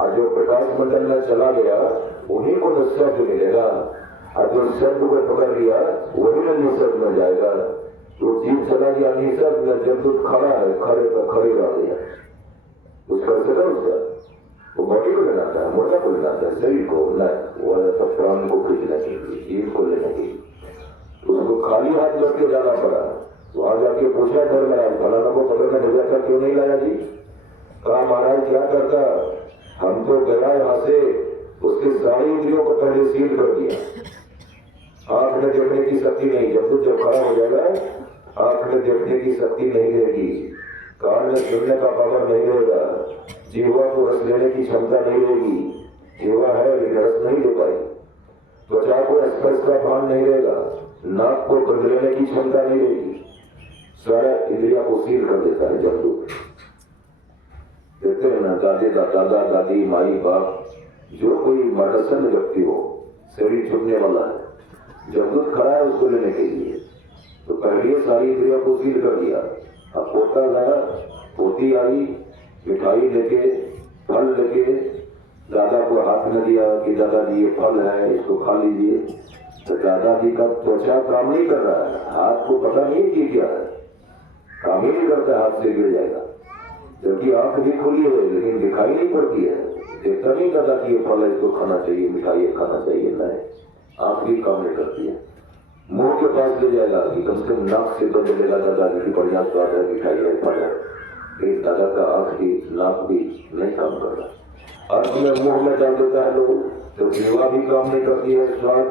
और जो प्रकाश मंडल में चला गया उन्हीं को निःशब्द मिलेगा, और जो शब्द को पकड़ लिया वही न निःशब्द में जाएगा। तो जीव चला गया निःशब्द में, जब दुख खड़ा है खड़े का खड़े रह गया। उसका असर उसका वो बॉडी को लगाता है, मुर्दा को लगाता है, शरीर को वो सब प्राण को खींचने के लिए, जीव को लेने के लिए। उसको खाली हाथ करके जाना पड़ा। वहां जाके पूछा था महाराज फलाना को पकड़ने भेजा था, क्यों नहीं लाया जी? कहा महाराज क्या करता, हम तो गया यहाँ से उसके सारी इंद्रियों को पहले सील कर दिया। आंख में देखने की शक्ति नहीं, जब खड़ा हो जाएगा आंख में देखने की शक्ति नहीं रहेगी, कान में सुनने का पावर नहीं रहेगा, जीवा को रस लेने की क्षमता नहीं रहेगी, जीवा है लेकिन रस नहीं ले पाई, त्वचा को स्पर्श का भान नहीं रहेगा, नाक को गंध लेने की क्षमता नहीं रहेगी, सारा इंद्रिया को सील कर देता है जब देखते हैं ना। दादा दादी माई बाप जो कोई मरसन व्यक्ति हो, शरीर छूटने वाला है, जब दूध खड़ा है उसको लेने के लिए तो पहले सारी इंद्रिया को सील कर दिया। अब पोता गया, पोती आई, मिठाई लेके फल लेके दादा को हाथ में दिया कि दादाजी ये फल है इसको खा लीजिए। तो दादाजी का त्वचा काम नहीं कर रहा है, हाथ को पता नहीं कि क्या है, काम ही नहीं करता, हाथ से गिर जाएगा। जबकि आंख भी खुली है लेकिन दिखाई नहीं पड़ती है, देखता नहीं दादा कि ये फल है इसको खाना चाहिए, मिठाई खाना चाहिए, नहीं, आंख भी काम नहीं करती है। मुंह के पास ले जाएगा कि कम से कम नाक से तो मिलेगा दादा की बढ़िया स्वाद है, मिठाई है, फल है, लेकिन दादा का आंख भी नाक भी नहीं काम कर रहा। अर्थ में मुंह में डाल देता है लोग, तो जीवा भी काम नहीं करती है, स्वाद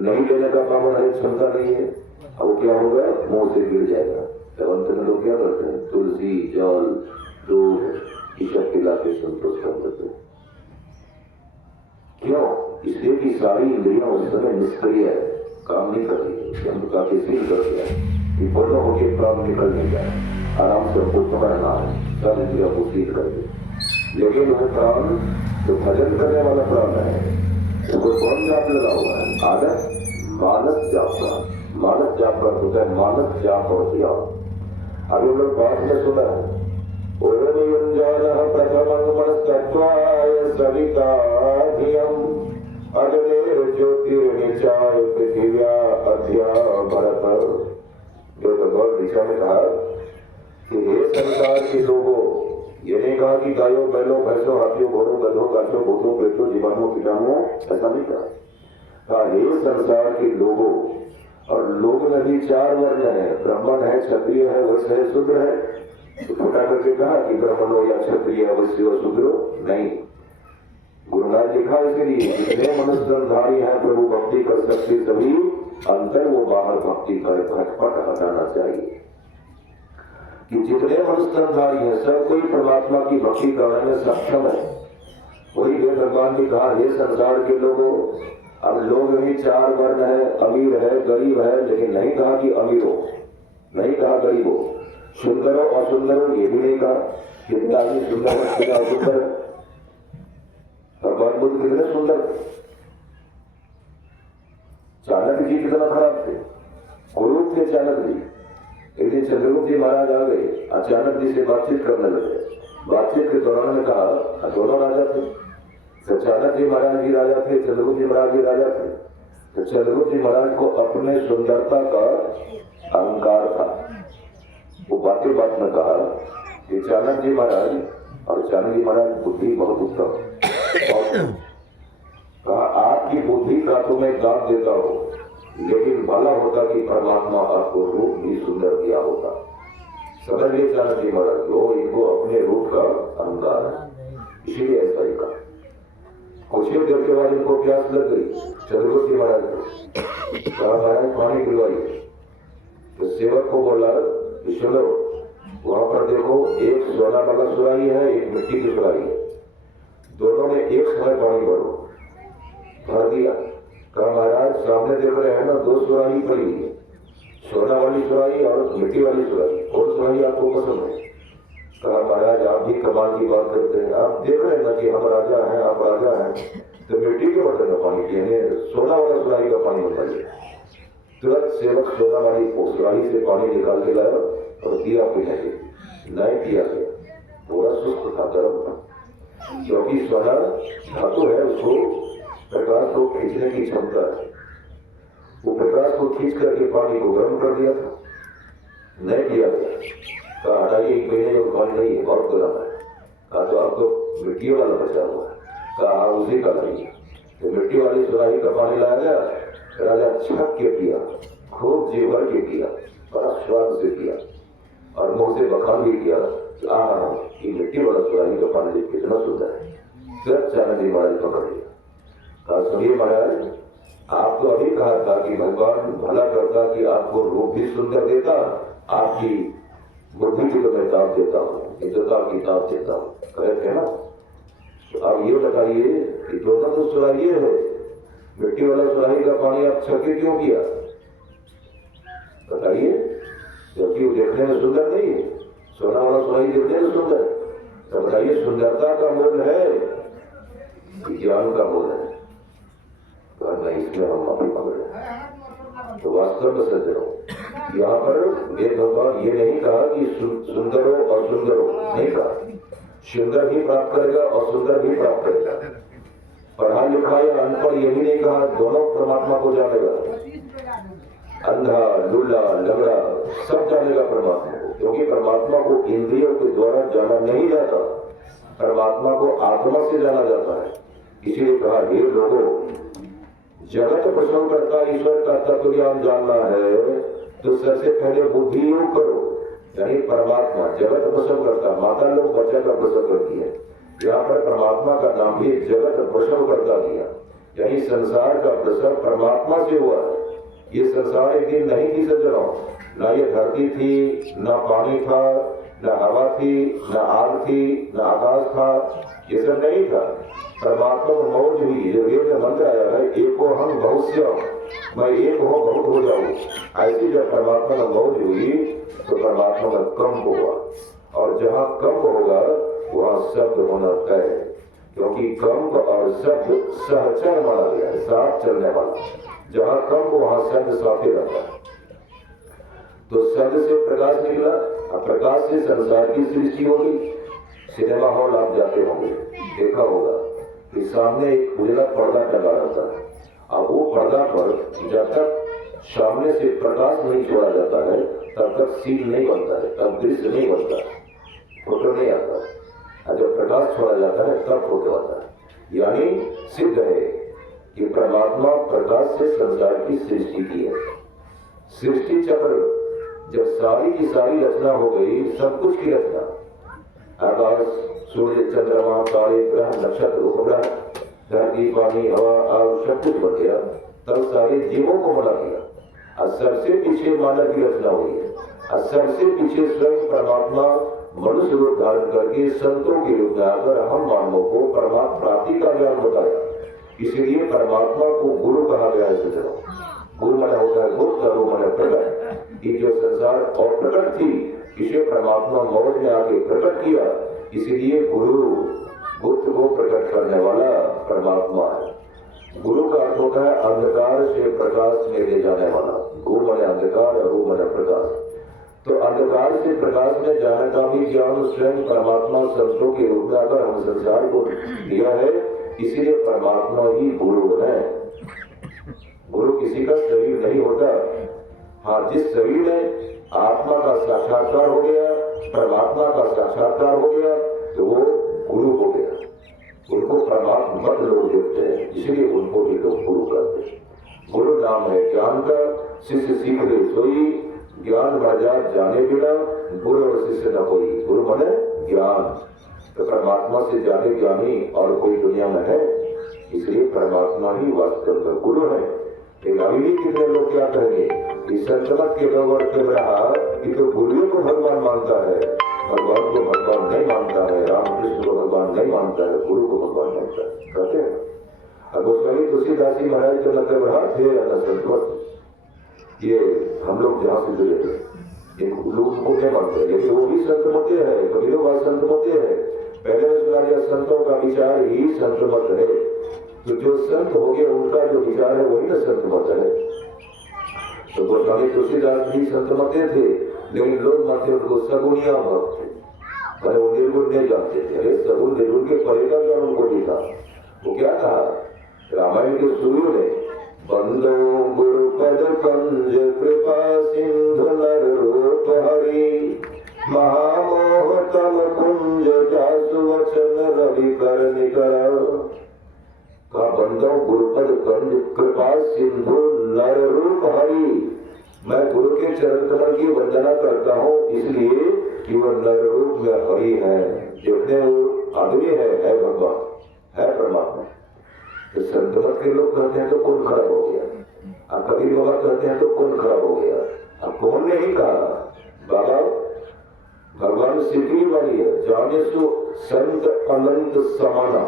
नहीं लेने का पावर है, क्षमता नहीं है, अब वो क्या होगा, मुंह से गिर जाएगा। तो अंत में लोग क्या करते हैं, तुलसी जल दूध ये सब पिला के संतोष कर देते हैं। क्यों? इसलिए कि सारी इंद्रियां उस समय निष्क्रिय है, काम नहीं कर रही, हम काफी सील कर दिया कि बोलो होके प्राण निकल नहीं जाए, आराम से हमको पकड़ना है, सब इंद्रिया को सील कर दे। लेकिन वो प्राण जो भजन करने वाला प्राण है उसको कौन जाप लगा हुआ है, आदत मानस जाप का, मानस जाप का होता है मानस जाप और त्याग। अभी हम लोग बात में सुना है प्रथमस्तत्वाय सविताधियम् अग्नेर ज्योतिर्निचाय पृथिव्या अध्या भरत। जो भगवान ऋषा ने कहा कि हे संसार के लोगों, ये नहीं कहा कि गायों बैलों भैंसों हाथियों घोड़ों गधों काठों भूतों प्रेतों जीवाणुओं कीटाणुओं, ऐसा नहीं कहा। हे संसार के लोगों, और लोग में भी 4 वर्ण है, ब्राह्मण है, क्षत्रिय है, वैश्य है, शूद्र है। तो छोटा करके कहा कि ब्राह्मणों या क्षत्रिय वैश्य और शूद्रो नहीं, गुरुनाथ लिखा इसलिए जितने मनुष्यधारी हैं प्रभु भक्ति कर सकते सभी अंतर वो बाहर भक्ति कर घटपट हटाना चाहिए। कि जितने मनुष्यधारी हैं सब कोई परमात्मा की भक्ति करने में सक्षम है। वही भगवान ने कहा हे संसार के लोगों, अब लोग भी 4 वर्ण है, अमीर है गरीब है, लेकिन नहीं कहा कि अमीर हो, नहीं कहा गरीब हो, सुंदर हो असुंदर हो ये भी नहीं कहा। कितना आदमी सुंदर है, कितना असुंदर है, भगवान बुद्ध कितने सुंदर, चाणक्य जी कितना खराब थे, कुरूप थे चाणक्य जी। एक दिन चंद्रगुप्त जी महाराज आ गए, अचानक जी से बातचीत करने लगे। बातचीत के दौरान में कहा दोनों राजा थे, चाणक्य जी महाराज भी राजा थे, चंद्रगुप्त जी महाराज भी राजा थे। तो चंद्रगुप्त जी महाराज को अपने सुंदरता का अहंकार था। वो बातें बात में कहा कि चाणक्य जी महाराज, और चाणक्य जी महाराज बुद्धि बहुत उत्तम, और कहा आपकी बुद्धि का तो मैं दाद देता हूँ, लेकिन भला होता कि परमात्मा आपको रूप भी सुंदर दिया होता। समझ लिए चाणक्य जी महाराज को, इनको अपने रूप का अहंकार है, इसीलिए ऐसा ही कहा। कुछ ही देर के बाद इनको प्यास लग गई, चंद्रगुप्त जी महाराज को कहा महाराज पानी पिलवाइए। तो सेवक को बोला चलो वहां पर देखो, एक सोना वाला सुराही है, एक मिट्टी की सुराही है, दोनों में एक समय पानी भरो। भर दिया। कहा महाराज सामने देख रहे हैं ना 2 सुराही पड़ी हुई है, सोना वाली सुराही और मिट्टी वाली सुराही, कौन सुराही आपको पसंद है? कहा महाराज आप भी कमाल की बात करते हैं, आप देख रहे हैं ना कि हम राजा हैं, आप राजा हैं, तो मिट्टी के बर्तन में पानी पिए, सोना वाला सुराही का पानी बताइए। तुरंत सेवक सोना वाली सुराही से पानी निकाल के लाया और दिया पीने के, नहीं पिया गया, पूरा सुस्त था, गर्म था। क्योंकि सोना धातु है, उसको प्रकाश को खींचने की क्षमता है। वो प्रकाश को खींच करके पानी को गर्म कर दिया था, नहीं किया गया, कहा हटाइए, एक महीने जो पानी नहीं है, बहुत गर्म है। कहा तो आपको मिट्टी वाला बचा हुआ है, कहा उसी का नहीं। तो मिट्टी वाली सुराही का पानी लाया गया, राजा छक के पिया, खूब जी भर के पिया, बड़ा स्वाद से पिया और मुंह से बखान भी किया, ये मिट्टी वाला सुराही का पानी कितना सुंदर है। फिर चाणक्य जी महाराज पकड़ लिया, कहा सुनिए महाराज, आप तो अभी कहा था कि भगवान भला करता कि आपको रूप भी सुंदर देता, आपकी बुद्धि की तो मैं ताप देता हूँ, इज्जता की ताप देता हूँ, कहे थे ना। तो आप ये बताइए कि दोनों तो सुराही है, मिट्टी वाला सुराही का पानी आप छके क्यों किया? बताइए, क्योंकि वो देखने में सुंदर नहीं है, सोना वाला सुराही देखने में सुंदर। तो बताइए, सुंदरता का मोल है, ज्ञान का मोल है? नहीं, इसमें हम माफी मांग रहे। तो वास्तव में सच रहो, यहाँ पर वेद भगवान ये नहीं कहा कि सुंदर हो और सुंदर हो, नहीं कहा। सुंदर भी प्राप्त करेगा और सुंदर भी प्राप्त करेगा। पढ़ा लिखा या अनपढ़ ये भी नहीं कहा, दोनों परमात्मा को जानेगा। अंधा, लूला, लंगड़ा सब जानेगा परमात्मा को, क्योंकि परमात्मा को इंद्रियों के द्वारा जाना नहीं जाता, परमात्मा को आत्मा से जाना जाता है। इसीलिए कहा, हे लोगों, जगत प्रसन्न करता ईश्वर का तत्व ज्ञान जानना है तो सबसे पहले बुद्धि योग करो। यानी परमात्मा जगत प्रसन्न करता, माता लोग बच्चा का प्रसव करती है, यहाँ पर परमात्मा का नाम भी जगत प्रसव करता दिया। यानी संसार का प्रसव परमात्मा से हुआ है। ये संसार एक दिन नहीं थी सज्जनों, ना ये धरती थी, ना पानी था, न हवा थी, न आग थी, न आकाश था, ये सब नहीं था। परमात्मा में मौज हुई, जो वेद में मंत्र आया है, एको हम बहुस्य, मैं एक हो बहुत हो जाऊं। ऐसी जब परमात्मा में मौज हुई तो परमात्मा में कंप हुआ, और जहाँ कंप होगा वहाँ शब्द होना तय, क्योंकि कंप और शब्द सहचर माना गया है, साथ चलने वाला। जहाँ कंप वहाँ शब्द साथे रहता है। तो शब्द से प्रकाश निकला, अब प्रकाश से संसार की सृष्टि होगी। सिनेमा हॉल आप जाते होंगे, देखा होगा कि सामने एक उजला पर्दा लगा रहता है। अब वो पर्दा पर जब तक सामने से प्रकाश नहीं छोड़ा जाता है तब तक सीन नहीं बनता है, तब दृश्य नहीं बनता है, फोटो नहीं आता। और जब प्रकाश छोड़ा जाता है तब फोटो आता है। यानी सिद्ध है कि परमात्मा प्रकाश से संसार की सृष्टि की है। सृष्टि चक्र जब सारी की सारी रचना हो गई, सब कुछ की रचना, आकाश, सूर्य, चंद्रमा, तारे, ग्रह, नक्षत्र, उपग्रह, धरती, पानी, हवा, आग, सब कुछ बन गया, तब सारे जीवों को बना दिया। और सबसे पीछे मानव की रचना हुई है, और सबसे पीछे स्वयं परमात्मा मनुष्य रूप धारण करके संतों के रूप में आकर हम मानवों को परमात्मा प्राप्ति का ज्ञान बताया। इसीलिए परमात्मा को गुरु कहा गया है। गुरु माना होता है गुप्त, रूप माना प्रकट। ये जो संसार और प्रकट थी, इसे परमात्मा मौज में आके प्रकट किया, इसीलिए गुरु गुप्त को प्रकट करने वाला परमात्मा है। गुरु का अर्थ होता है अंधकार से प्रकाश में ले जाने वाला। गु माने अंधकार और रू माने प्रकाश। तो अंधकार से प्रकाश में जाने का भी ज्ञान स्वयं परमात्मा संतों के रूप में आकर हम संसार को दिया है। इसीलिए परमात्मा ही गुरु है। गुरु किसी का शरीर नहीं होता। हाँ, जिस शरीर में आत्मा का साक्षात्कार हो गया, परमात्मा का साक्षात्कार हो गया, तो वो गुरु हो गया। उनको परमात्मा लोग देखते हैं, इसलिए उनको भी लोग गुरु कहते हैं। गुरु नाम है ज्ञान का, शिष्य सीख ले सोई, ज्ञान बाजार जाने बिना गुरु और शिष्य न कोई। गुरु माने ज्ञान। तो परमात्मा से जाने ज्ञानी और कोई दुनिया में है, इसलिए परमात्मा ही वास्तव में गुरु है। अभी भी कितने लोग क्या कहेंगे, इस संतमत के गौर कर रहा कि तो गुरु को भगवान मानता है, भगवान को भगवान नहीं मानता है, रामकृष्ण को भगवान नहीं मानता है, गुरु को भगवान मानता है, कहते हैं। अब उसमें तुलसीदास जी महाराज के मतलब रहा थे या संतमत, ये हम लोग जहाँ से जुड़े थे लोग को नहीं मानते, लेकिन वो भी संत मते है, कभी लोग संत मते है। पहले सुना संतों का विचार ही संत मत है। तो जो संत हो गए उनका जो विचार है वही ना संत मत है। तो गोस्वामी तुलसीदास भी संत मते थे, लेकिन लोग मानते उनको सगुनिया भक्त। पर वो निर्गुण नहीं जानते थे। अरे सगुण निर्गुण के परे का ज्ञान उनको भी था। वो क्या कहा रामायण के शुरू में, बंदो गुरुपद पंज कृपा सिंधु नर रूप हरि, महामोह तम कुंज जासु वचन रवि कर निकर। कहा बंदो गुरुपद कंज कृपा सिंधु नर रूप हरि, मैं गुरु के चरण कमल की वंदना करता हूँ इसलिए कि वह नर रूप में हरि है, जितने वो आदमी है भगवान, है परमात्मा। तो संत मत के लोग कहते हैं तो कौन खराब हो गया, अब कबीर बाबा कहते हैं तो कौन खराब हो गया। अब कौन ने ही कहा बाबा भगवान सिद्धि वाली है, जाने सो संत अनंत समाना,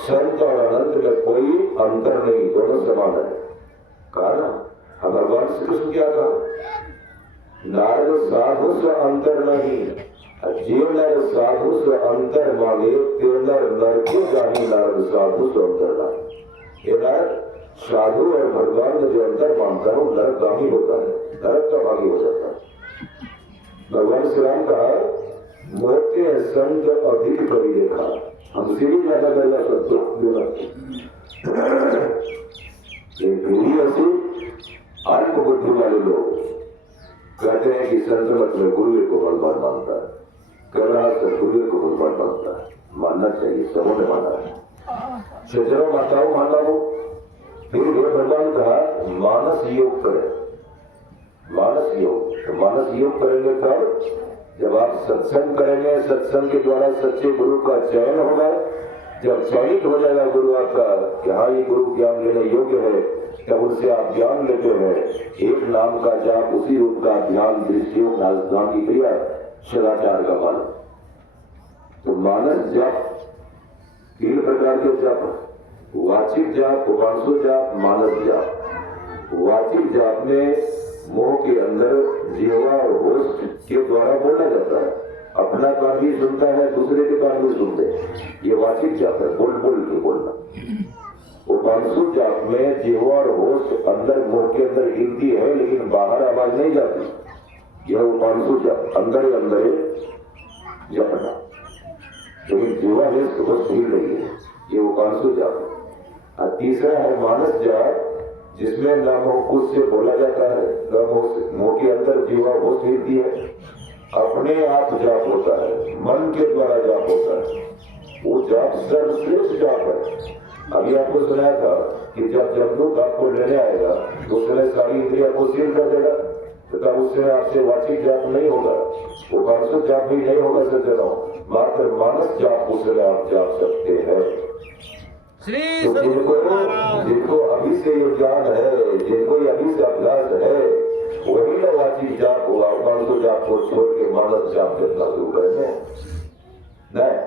संत और अनंत में कोई अंतर नहीं, दोनों समान है। कहा ना अब भगवान श्री कृष्ण क्या कहा, नारद साधु से अंतर नहीं, जीव नर साधु से अंतर माने ते नर नर के जानी नारद साधु से अंतर नहीं। ये नर साधु और भगवान में जो अंतर मानता है वो नरकगामी होता है, नरक का भागी हो जाता है। भगवान श्री राम कहा मोते संत अधिक कभी देखा, हमसे भी ज्यादा गया ऐसे अल्प बुद्धि वाले लोग कहते हैं कि संत मत में गुरु को भगवान मानता है, कह रहा गुरु को भगवान मानता है, मानना चाहिए, सबों ने माना है, सज्जनों माताओं माना हो। फिर भगवान कहा मानस योग करें, मानस योग, तो मानस योग करेंगे तब जब आप सत्संग करेंगे, सत्संग के द्वारा सच्चे गुरु का चयन होगा। जब चयनित हो जाएगा गुरु आपका कि हाँ ये गुरु ज्ञान लेने योग्य है, तब उनसे आप ज्ञान लेते हैं। एक नाम का जाप, उसी रूप का ध्यान, दृष्टियों नाम की क्रिया, सदाचार का मान। तो मानस जाप 3 प्रकार के जाप, वाचिक जाप, उपांशु जाप, मानस जाप। वाचिक जाप में मुंह के अंदर जीवा और होश के द्वारा बोला जाता है, अपना कान भी सुनता है, दूसरे के कान भी सुनते हैं, ये वाचिक जाप है, बोल बोल के बोलना। उपांशु जाप में जीवा और होश अंदर मुंह के अंदर हिलती है लेकिन बाहर आवाज नहीं जाती, यह उपांशु जाप, अंदर ही अंदर जपना, लेकिन जीवा होश हिल रही है, ये उपांशु जाप। और तीसरा है मानस जाप, जिसमें नामों से बोला जाता है, मुंह के अंदर जीवा होश हिलती है, अपने आप जाप होता है, मन के द्वारा जाप होता है, वो जाप सर्वश्रेष्ठ जाप है। अभी आपको सुनाया था कि जब जमदूत आपको लेने आएगा तो उसने सारी इंद्रिया को सील कर देगा, तब उससे आपसे वाचिक जाप नहीं होगा, उपांशु जाप भी नहीं होगा सज्जनों, मात्र मानस जाप उससे आप जाप सकते हैं। तो जिनको अभी से ये ज्ञान है, जिनको ये अभी से अभ्यास है, वही ना वाचिक जाप हुआ, उपांशु जाप को छोड़ के मानस जाप करना शुरू करेंगे। नहीं,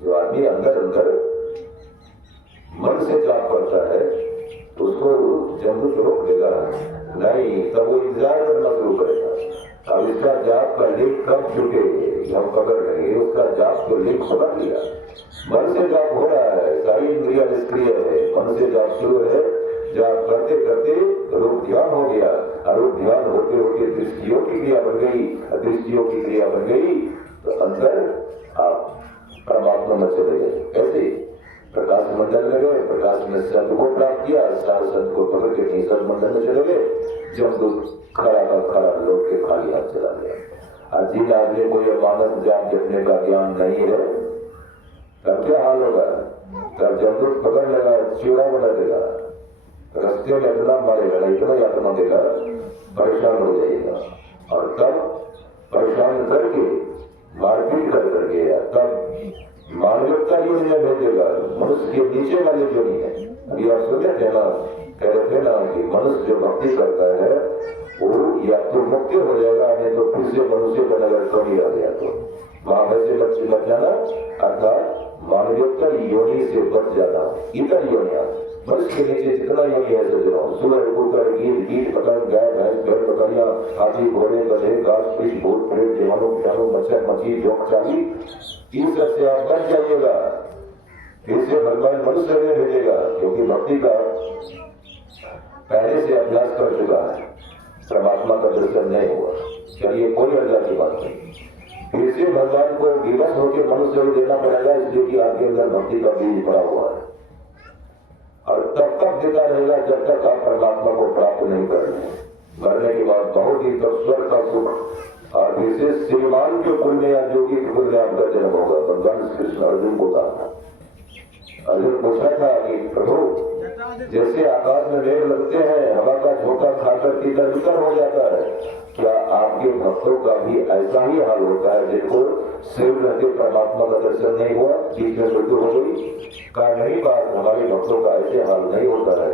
जो आदमी अंदर अंदर मन से जाप करता है तो उसको जमदूत रोक देगा नहीं, तब वो इंतजार करना शुरू करेगा। अब इसका जाप का लिंक कब छूटे हम पकड़ लेंगे, उसका जाप तो लिंक पकड़ लिया, मन से जाप हो रहा है, सारी इंद्रिया निष्क्रिय है, मन से जाप शुरू है, जाप करते करते रूप ध्यान हो गया, और रूप ध्यान होते होते दृष्टियों की क्रिया बन गई, दृष्टियों की क्रिया बन गई तो अंदर आप परमात्मा में चले गए। ऐसे प्रकाश मंडल में गए, प्रकाश में संत को प्राप्त किया, सार संत को पकड़ के निसर्ग मंडल में चले गए, जब तो खड़ा का खड़ा लौट के खाली हाथ चला गया। और जिन आदमी को यह मानस जाप जपने का ज्ञान नहीं है तब क्या हाल होगा, तब जब तो पकड़ लेगा, चिड़ा बना देगा, रस्ते में इतना मारेगा, इतना यातना देगा, परेशान हो जाएगा, और तब परेशान करके मारपीट कर करके तब मानवता योनि में भेजेगा, मनुष्य के नीचे वाले योनि है। अभी आप सुने थे ना, कह रहे थे ना कि मनुष्य जो भक्ति करता है वो या तो मुक्ति हो जाएगा, नहीं तो फिर से मनुष्य बनेगा, कभी आ गया तो वहां वैसे बच्चे बच जाना, अर्थात मानवता योनि से बच जाना। इतर योनिया मनुष्य के नीचे जितना योनि है सज्जनों, सुअर, कुकर, कीट, कीट, पतंग, गाय, भैंस, भेड़, बकरियां, हाथी, घोड़े, गधे, घास, पीठ, भूत, प्रेत, जीवाणु, कीटाणु, मच्छर, मछली, जोक, चाली, इन सबसे आप बच जाइएगा, फिर से भगवान मनुष्य में भेजेगा, क्योंकि भक्ति का पहले से अभ्यास कर चुका है, परमात्मा का दर्शन नहीं हुआ। चलिए कोई अर्जा की बात नहीं, फिर से भगवान को विवश होकर मनुष्य को देना पड़ेगा, इसलिए कि आपके अंदर भक्ति का बीज पड़ा हुआ है। और तब तक देता रहेगा जब तक आप परमात्मा को प्राप्त नहीं कर रहे। मरने के बाद बहुत दिन तक स्वर्ग का सुख और फिर से श्रीमान के कुल में या जोगी के कुल में आपका जन्म होगा। भगवान श्री कृष्ण अर्जुन को कहा, अर्जुन पूछा था कि प्रभु जैसे आकाश में मेघ लगते हैं, हवा का झोंका खाकर तितर बितर हो जाता है, क्या आपके भक्तों का भी ऐसा ही हाल होता है जिनको शरीर रहते परमात्मा का दर्शन नहीं हुआ, बीच में मृत्यु हो गई? कहा नहीं, बात हमारे भक्तों का ऐसे हाल नहीं होता है।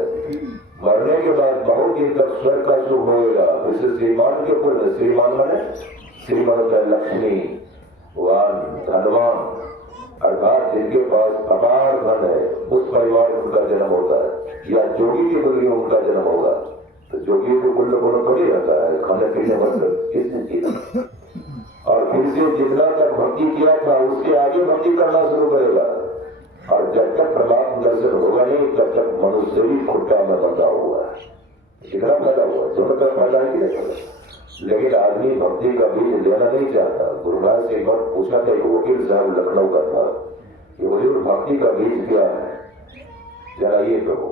मरने के बाद बहुत दिन तक स्वर्ग का सुख होगा। फिर श्रीमान के कुल में, श्रीमान माने श्रीमान होता है लक्ष्मी, वान, धनवान, अर्थात जिनके पास अपार धन है, उस परिवार में उनका जन्म होता है। या जोगी के कुल में उनका जन्म होगा। तो जोगी को कुल में थोड़ी रहता है, खाने पीने मतलब किसने किया। और फिर से जितना तक भक्ति किया था उसके आगे भक्ति करना शुरू करेगा। और जब तक परमात्मा दर्शन होगा नहीं तब तक मनुष्य भी खुट्टा में बंधा हुआ है। कितना पैदा हुआ, दोनों तरफ पैदा ही। लेकिन आदमी भक्ति का बीज लेना नहीं चाहता। गुरुराज से एक बार पूछा था, एक वकील साहब लखनऊ का था कि हुजूर भक्ति का बीज क्या है, जरा ये कहो।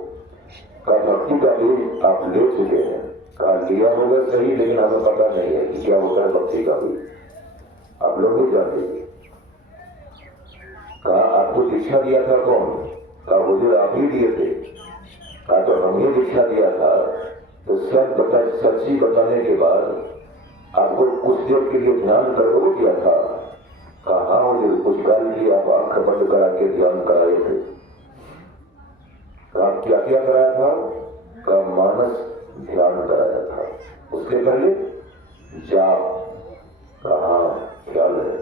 कहा भक्ति का बीज आप ले चुके हैं। कहा लिया होगा सही, लेकिन हमें पता नहीं है कि क्या होता है भक्ति का बीज, आप लोग नहीं जानते। कहा आपको दीक्षा दिया था कौन? कहा हुजूर आप ही दिए थे। कहा तो हम ही दीक्षा दिया था। तो सब सच्ची बताने के बाद आपको कुछ देर के लिए ध्यान करने किया था। कहा हाँ हुजूर, कुछ काल की आप आंख बंद करा के ध्यान कराए थे। कहा क्या क्या कराया था? कहा मानस ध्यान कराया था। उसके पहले जाप। कहा ख्याल है।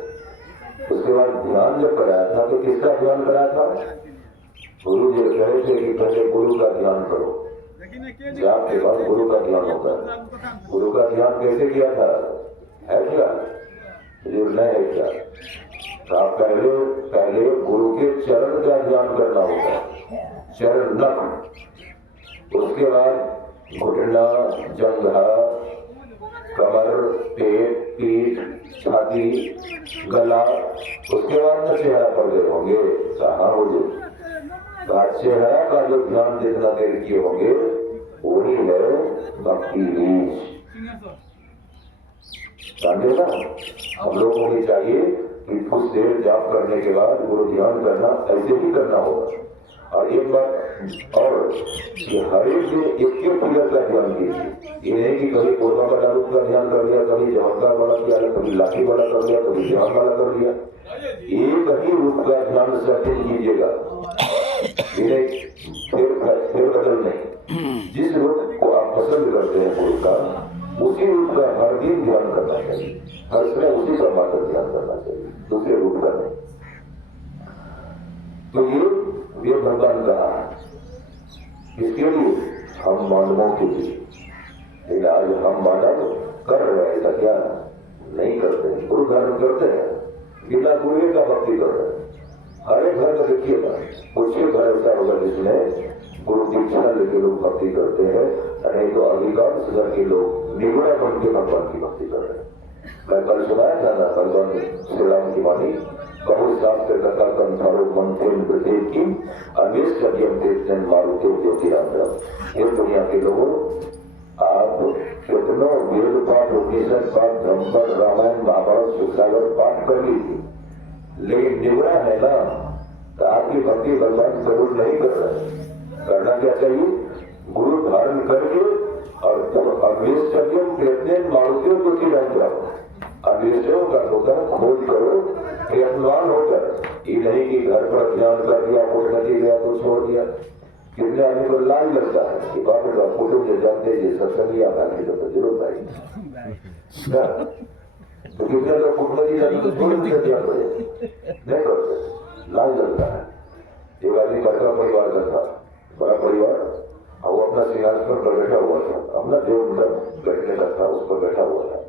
उसके बाद ध्यान जब कराया था तो किसका ध्यान कराया था? गुरु जी कह रहे थे कि पहले गुरु का ध्यान करो, जाप के बाद गुरु का ध्यान होता है। गुरु का ध्यान कैसे किया था? है क्या? नहीं है क्या? आप पहले गुरु के चरण का ध्यान करना होगा, चरण नख। उसके बाद घुटना, जंघा, कमर, पेट, पीठ, छाती, गला। उसके बाद न चेहरा पर गए होंगे। कहा हो जो चेहरा का जो ध्यान जितना देर किए होंगे वही है भक्ति बीज। समझे ना? हम लोगों को चाहिए कि कुछ देर जाप करने के बाद वो ध्यान करना ऐसे ही करना होगा। और एक बात और कि हर एक दिन एक फिगर का ध्यान कीजिए। ये नहीं कि कभी कोरमा वाला रूप का ध्यान कर लिया, कभी चमत्कार वाला किया, कभी लाठी वाला कर लिया, कभी ध्यान वाला कर लिया। एक ही रूप का ध्यान सचिन कीजिएगा, फिर बदल नहीं। जिस रूप को आप पसंद करते हैं पुरुष का, उसी रूप का हर दिन ध्यान करना चाहिए। हर समय उसी का मात्र ध्यान करना चाहिए, दूसरे रूप का नहीं। तो ये भगवान कहा इसके लिए हम मानवों के लिए। लेकिन आज हम मानव कर रहे हैं ऐसा क्या? नहीं करते। गुरु धारण करते हैं, बिना गुरु का भक्ति कर रहे हैं। हर एक घर में देखिएगा, कुछ घर ऐसा होगा जिसमें गुरु दीक्षा लेके लोग भक्ति करते हैं, नहीं तो अधिकांश घर के लोग निगुणा बन के भगवान की भक्ति कर रहे हैं। मैं कल सुनाया था ना भगवान श्री राम की वाणी, बहुत शास्त्र कथा कंठारो मंथन प्रत्येक की अनेक सत्यम देश मारुते ज्योतिराम। इस दुनिया के लोगों, आप कितनों वेद पाठ, उपनिषद पाठ, धर्मपद, रामायण, महाभारत, सुखसागर पाठ कर लीजिए, लेकिन निगुणा है ना, तो आपकी भक्ति भगवान जरूर नहीं कर रहे। करना क्या चाहिए? गुरु धारण करके और अवेश्यम प्रयत्न मारुतियों को चिराग करो। अवेश्यों का होता है खोज करो प्रयत्नवान होकर। ये नहीं कि घर पर ध्यान कर दिया, कुछ नहीं गया तो छोड़ दिया। कितने आदमी को लाज लगता है कि बाबू का फोटो जो जानते हैं सत्संगी आना है तो जरूर भाई, तो कितने लोग फुटमती जाते तो छोड़ नहीं करते, लाज लगता है। एक आदमी बड़का परिवार का था, बड़ा परिवार, और वो अपना सिंहासन पर बैठा हुआ था, अपना जो बैठने का था उस पर बैठा हुआ था।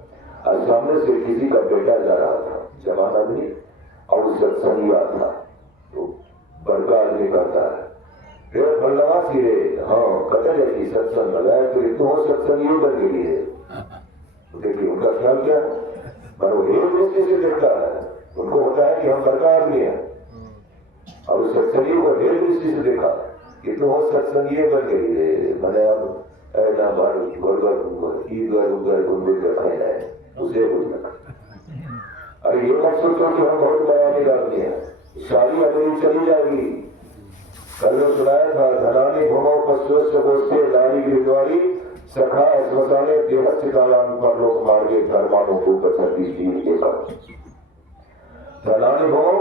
और सामने से किसी का बेटा जा रहा था, जवान आदमी, और सत्संगी था। तो बड़का आदमी कहता है फलवा सिरे, हाँ कतल है कि सत्संग लगाया तो इतना हो सत्संगी बन गई है। देखिए उनका ख्याल क्या, पर वो एक दृष्टि से देखता है, उनको होता है कि हम घर का आदमी है, और सत्संगी को एक दृष्टि से देखा कि तो वो सत्संगी बन गई मैंने अब ऐना बार उसे बोलना। अरे ये मत सोचो कि हम बहुत बड़ा आदमी है, शादी अगली चली जाएगी। कल सुनाया था, धनानी भूमो पशुवस्य गोष्ठे नारी गिरद्वारी सखा श्मशाने देहस्थितायाम पर लोक मार्गे धर्मानों को बचती जीव एवं। धनानी भूमो,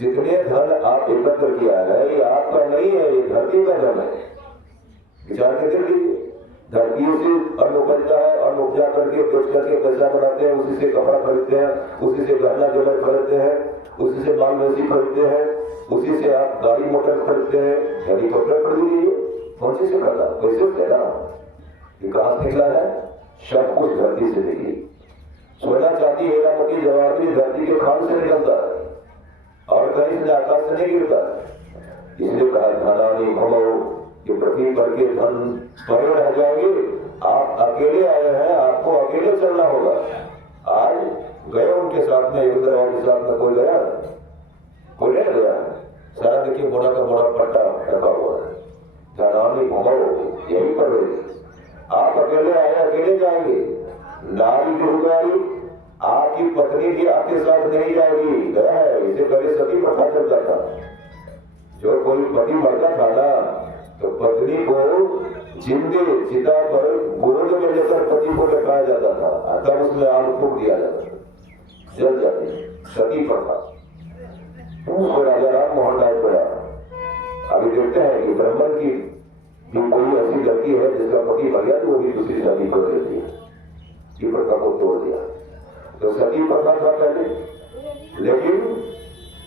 जितने धन आप एकत्र किया है ये आपका नहीं है, ये धरती का धन है। विचार के देख लीजिए, धरती से अन्न उगता है, अन्न उपजा करके बेच करके पैसा बनाते हैं, उसी से कपड़ा खरीदते हैं, उसी से गहना जेवर खरीदते हैं, उसी से माल मवेशी खरीदते हैं, उसी से आप गाड़ी मोटर खरीदते हैं, हेलीकॉप्टर खरीद लीजिए। कौन सी से खरीदा, कैसे खरीदा, ये कहां से निकला है? सब कुछ धरती से निकली। सोना चांदी हीरा मोती जवाहर भी धरती के खान से निकलता है और कहीं से आकाश से नहीं गिरता। इसलिए कहा धनानी भमो, कि पृथ्वी पर के धन परे रह जाएंगे, आप अकेले आए हैं, आपको अकेले चलना होगा। आज गए उनके साथ में, इंद्र बाबू के साथ में कोई गया? कोई नहीं गया। सारा देखिए बोरा का बोरा पट्टा रखा हुआ है। धनानी भमो यही पर रहेगी, आप अकेले आए अकेले जाएंगे। नारी गिरद्वारी, आपकी पत्नी भी आपके साथ नहीं जाएगी। गया है, इसे पहले सती प्रथा चलता था। जो कोई पति मरता था ना, तो पत्नी को जिंदे चिता पर गोद में लेकर पति को लटकाया जाता था, तब उसमें आग फूक दिया जाता था, जल जाती सती प्रथा। राजा राम मोहन राय पड़ा। अभी देखते हैं कि ब्राह्मण की भी कोई ऐसी लड़की है जिसका पति मर गया तो वो भी दूसरी शादी कर लेती है। ये प्रथा को तोड़ दिया। तो सती प्रथा था पहले, लेकिन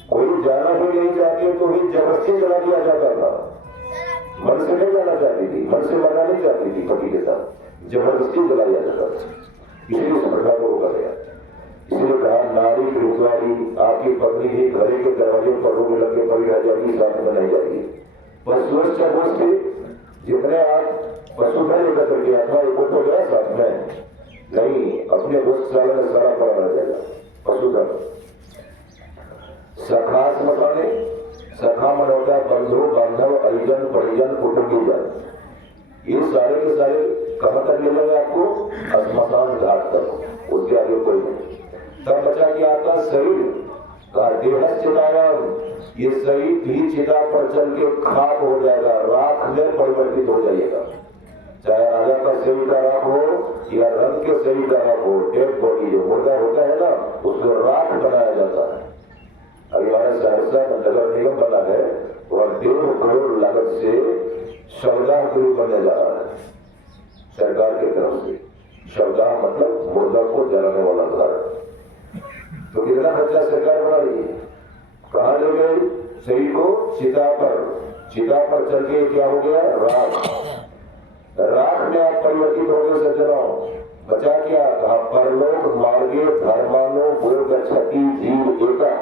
कोई जाना भी नहीं चाहती तो भी जबरदस्ती चला दिया जाता था। मन से नहीं जाना चाहती थी, मन से मरना नहीं चाहती थी पति के साथ, जबरदस्ती जलाया जाता था। इसलिए उस प्रथा को रोका गया। इसलिए कहा नारी गिरद्वारी, आपकी पत्नी भी घरे के दरवाजे पर रोक लग के पड़ी रह जाएगी, साथ में नहीं जाएगी। पशुवश्च गोष्ठी, जितने आप पशुधन एकत्र किया था एक तो गया साथ में नहीं, अपने गोशाला में सारा पड़ा रह जाएगा पशुधन। सखा श्मशाने, सखा मन होता है बंधु बांधव अरिजन परिजन कुटुंबीजन, ये सारे के सारे कहां तक ले जाएंगे आपको? श्मशान घाट तक, उसके आगे कोई नहीं। तब बचा कि आपका शरीर का देहस्थितायाम, ये शरीर भी चिता पर चल के खाक हो जाएगा, राख में परिवर्तित हो जाएगा। चाहे राजा का शरीर का राख हो या रंग के शरीर का राख हो, डेड बॉडी जो मुर्दा होता है ना, उसको राख बनाया जाता है। अभी हमारे सहरसा में नगर निगम बना है और 1.5 करोड़ लागत से शवदाह गृह बनने जा रहा है सरकार की तरफ से। शवदाह मतलब मुर्दा को जलाने वाला घर। तो कितना खर्चा सरकार बना रही है? कहाँ ले गए शरीर को? चिता पर चल के क्या हो गया? राख में आप परिवर्तित हो गए सज्जनों। बचा क्या? कहा परलोक मार्गे धर्मानो गो गच्छति जीव एका।